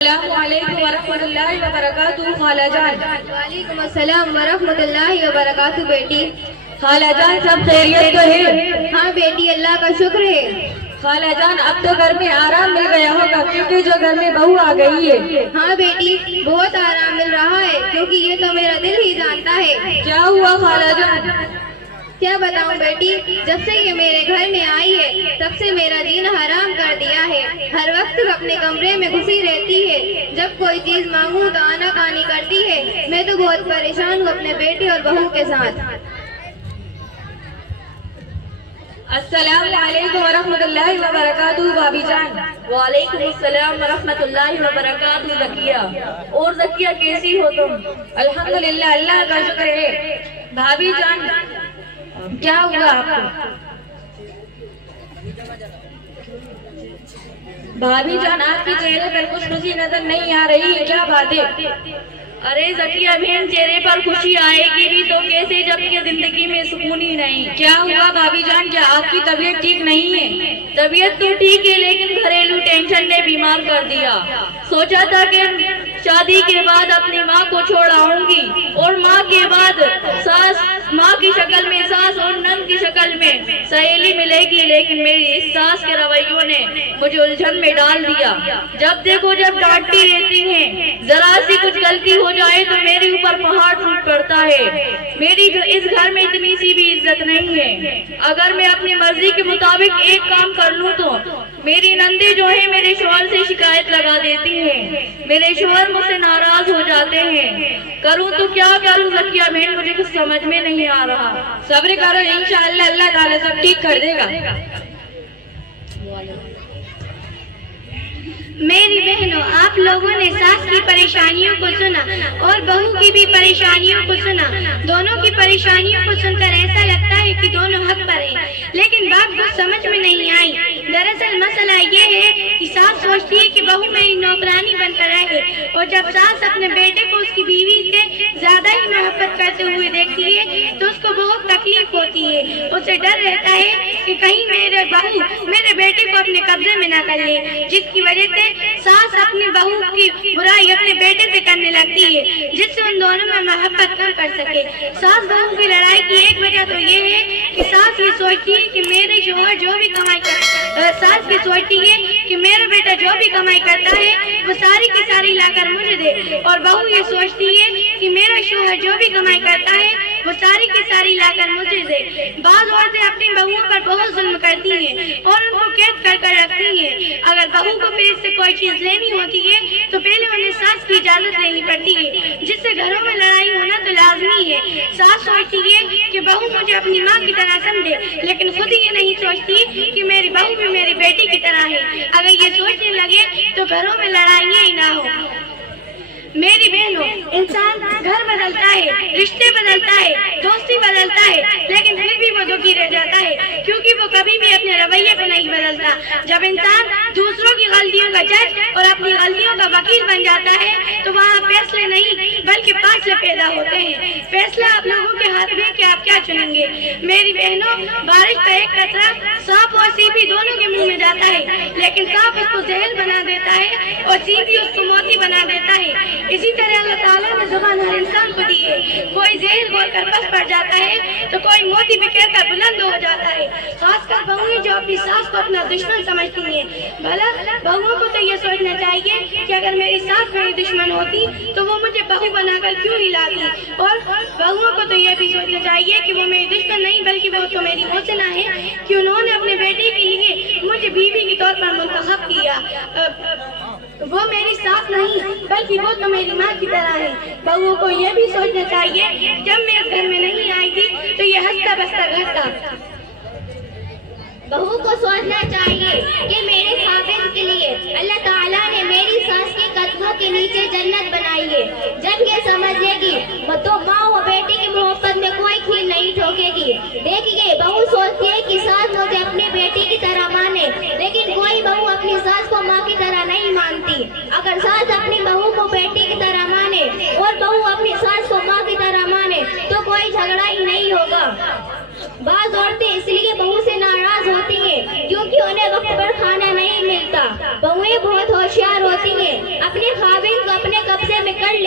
السلام علیکم ورحمۃ اللہ وبرکاتہ خالہ جان۔ وعلیکم السلام ورحمۃ اللہ وبرکاتہ بیٹی۔ خالہ جان سب خیریت تو ہے؟ ہاں بیٹی اللہ کا شکر ہے۔ خالہ جان اب تو گھر میں آرام مل گیا ہوگا کیونکہ جو گھر میں بہو آ گئی ہے۔ ہاں بیٹی بہت آرام مل رہا ہے کیونکہ یہ تو میرا دل ہی جانتا ہے۔ کیا ہوا خالہ جان؟ کیا بتاؤں بیٹی، جب سے یہ میرے گھر میں آئی ہے تب سے میرا جینا حرام کر دیا ہے۔ ہر وقت اپنے کمرے میں گھسی رہتی ہے، جب کوئی چیز مانگوں تو آنا کانی کرتی ہے۔ میں تو بہت پریشان ہوں اپنے بیٹے اور بہو کے ساتھ۔ السلام علیکم ورحمۃ اللہ وبرکاتہ بھابی جان۔ وعلیکم السلام ورحمۃ اللہ وبرکاتہ ذکیہ۔ اور ذکیہ کیسی ہو تم؟ الحمدللہ اللہ کا شکر ہے۔ بھابی جان کیا ہوا آپ کو؟ بھابی جان آپ کے چہرے پر کچھ خوشی نظر نہیں آ رہی ہے، کیا بات ہے؟ ارے ذکیہ بہن، چہرے پر خوشی آئے گی بھی تو کیسے جب کہ زندگی میں سکون ہی نہیں۔ کیا ہوا بھابی جان؟ کیا آپ کی طبیعت ٹھیک نہیں ہے؟ طبیعت تو ٹھیک ہے لیکن گھریلو ٹینشن نے بیمار کر دیا۔ سوچا تھا کہ شادی کے بعد اپنی ماں کو چھوڑ آؤں گی اور ماں کے بعد ساس، ماں کی شکل میں ساس اور نند کی شکل میں سہیلی ملے گی، لیکن میری اس ساس کے رویوں نے مجھے الجھن میں ڈال دیا۔ جب دیکھو جب ڈانٹتی رہتی ہیں، ذرا سی کچھ غلطی ہو جائے تو میرے اوپر پہاڑ ٹوٹ پڑتا ہے۔ میری اس گھر میں اتنی سی بھی عزت نہیں ہے۔ اگر میں اپنی مرضی کے مطابق ایک کام کر لوں تو میری نندے جو ہیں میرے شوہر سے شکایت لگا دیتی ہیں، میرے شوہر مجھ سے ناراض ہو جاتے ہیں۔ کروں تو کیا کروں ذکیہ بہن، مجھے کچھ سمجھ میں نہیں آ رہا۔ صبر کرو، انشاءاللہ اللہ تعالیٰ سب ٹھیک کر دے گا۔ میری بہنوں، آپ لوگوں نے ساس کی پریشانیوں کو سنا اور بہو کی بھی پریشانیوں کو سنا۔ دونوں کی پریشانیوں کو سن کر ایسا لگتا ہے کہ دونوں حق پر ہیں، لیکن بات کچھ سمجھ میں نہیں آئی۔ دراصل مسئلہ یہ ہے کہ ساس سوچتی ہے کہ بہو میری نوکرانی بن کر رہے، اور جب ساس اپنے بیٹے کو اس کی بیوی سے زیادہ ہی محبت کرتے ہوئے دیکھتی ہے تو اس کو بہت تکلیف ہوتی ہے۔ اسے ڈر رہتا ہے کہ کہیں میرے بہو میرے بیٹے کو اپنے قبضے میں نہ کر لے، جس کی وجہ سے ساس اپنی بہو کی برائی اپنے بیٹے سے کرنے لگتی ہے، جس سے ان دونوں میں محبت کم کر سکے۔ ساس بہو کی لڑائی کی ایک وجہ تو یہ ہے کہ ساس یہ سوچتی ہے کہ میرے شوہر جو بھی کمائی ساس یہ سوچتی ہے کہ میرا بیٹا جو بھی کمائی کرتا ہے وہ ساری کی ساری لا کر مجھے دے، اور بہو یہ سوچتی ہے کہ میرا شوہر جو بھی کمائی کرتا ہے وہ ساری کی ساری لا کر مجھے دے۔ بعض عورتیں اپنی بہوؤں پر بہت ظلم کرتی ہیں اور ان کو قید کر کر رکھتی ہیں۔ اگر بہو کو پھر اس سے کوئی چیز لینی ہوتی ہے تو پہلے انہیں ساس کی اجازت لینی پڑتی ہے، جس سے گھروں میں لڑائی ہونا تو لازمی ہے۔ ساس سوچتی ہے کہ بہو مجھے اپنی ماں کی طرح سمجھے، لیکن خود یہ نہیں سوچتی کہ میری بہو بھی میری بیٹی کی طرح ہے۔ اگر یہ سوچنے لگے تو گھروں میں لڑائیاں ہی نہ ہو۔ میری بہنوں، انسان گھر بدلتا ہے، رشتے بدلتا ہے، دوستی بدلتا ہے، لیکن پھر بھی وہ دکھی رہ جاتا ہے کیونکہ وہ کبھی بھی اپنے رویے کو نہیں بدلتا۔ جب انسان دوسروں کی غلطیوں کا جج اور اپنی غلطیوں کا وکیل بن جاتا ہے تو وہاں فیصلے نہیں بلکہ فاصلے پیدا ہوتے ہیں۔ فیصلہ آپ لوگوں کے ہاتھ میں کہ آپ کیا چنیں گے۔ میری بہنوں، بارش کا ایک قطرہ سانپ اور سیپی دونوں کے منہ میں جاتا ہے، لیکن سانپ اس کو زہر بنا دیتا ہے اور سیپی اس کو موتی بنا دیتا ہے۔ اسی طرح اللہ تعالیٰ نے زبان ہر انسان کو دی ہے، کوئی زہر گھول کر پس پڑ جاتا ہے تو کوئی موتی بکھیر کر بلند ہو جاتا ہے۔ خاص کر بہویں جو اپنی ساس کو اپنا دشمن سمجھتی ہیں، بھلا بہوؤں کو تو یہ سوچنا چاہیے کہ اگر میری ساس میری دشمن ہوتی تو وہ مجھے بہو بنا کر کیوں ہی لاتی، اور بہوؤں کو تو یہ بھی سوچنا چاہیے کہ وہ میری دشمن نہیں بلکہ وہ تو میری محسنہ ہے کہ انہوں نے اپنے بیٹے کے لیے مجھے بیوی کے طور پر منتخب کیا۔ وہ میری ساس نہیں بلکہ وہ تو میری ماں کی طرح ہے۔ بہوؤں کو یہ بھی سوچنا چاہیے جب میں اس گھر میں نہیں آئی تھی تو یہ ہنستا بستا گھر تھا۔ بہو کو سوچنا چاہیے کہ میرے خاوند کے لیے اللہ تعالیٰ نے میری ساس کے قدموں کے نیچے جنت بنائی ہے۔ جب یہ سمجھ لے گی تو ماں و بیٹی کی محبت میں کوئی کھیل نہیں ٹھوکے گی۔ دیکھیے، بہو سوچتی ہے کہ ساس مجھے اپنی بیٹی کی طرح مانے، لیکن کوئی بہو اپنی ساس کو ماں کی طرح نہیں مانتی۔ اگر ساس اپنی بہو کو بیٹی کی طرح مانے اور بہو اپنی ساس کو ماں کی طرح مانے تو کوئی جھگڑا ہی نہیں ہوگا۔ بعض عورتیں اس لیے بہو سے ناراض ہوتی ہیں کیونکہ انہیں وقت پر کھانا نہیں ملتا۔ بہویں بہت ہوشیار ہوتی ہیں، اپنے